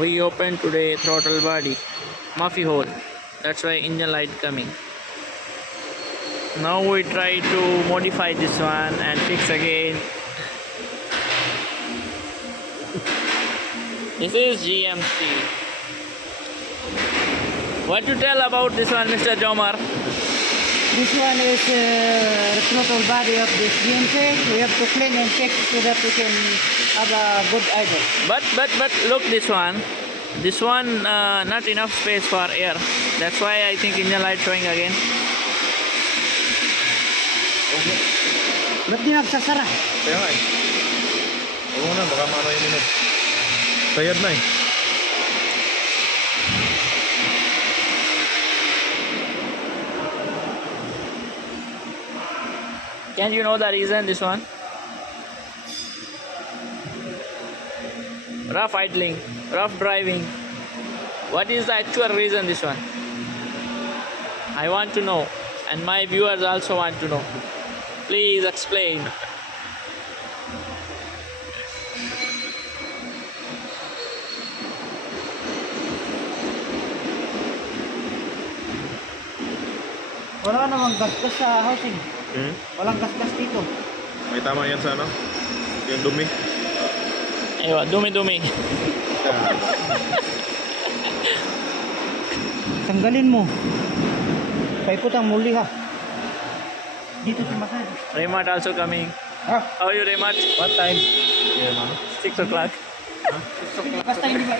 We opened today throttle body, Murphy hole. That's why engine light coming. Now we try to modify this one and fix again. This is GMC. What to tell about this one, Mr. Jomar? This one is throttle body of this GMC. We have to clean and fix so that we can have a good idle. But look this one. This one not enough space for air. That's why I think engine light showing again. Ba't di nagsasara? Kaya nga eh. Oo na, baka maano yung minute. Sayad na eh. Can you know the reason this one? Rough idling, rough driving. What is the actual reason this one? I want to know, and my viewers also want to know. Please explain. Wala namang gasgas sa housing. Walang gasgas dito. May tama yan sa ano? Yung dumi. Ewa, dumi-dumi. Tanggalin mo. Paikot ang muli ha. Dito si Masay. Remat also coming. Ah, How are you, Remat? What time? 6 o'clock. basta hindi ba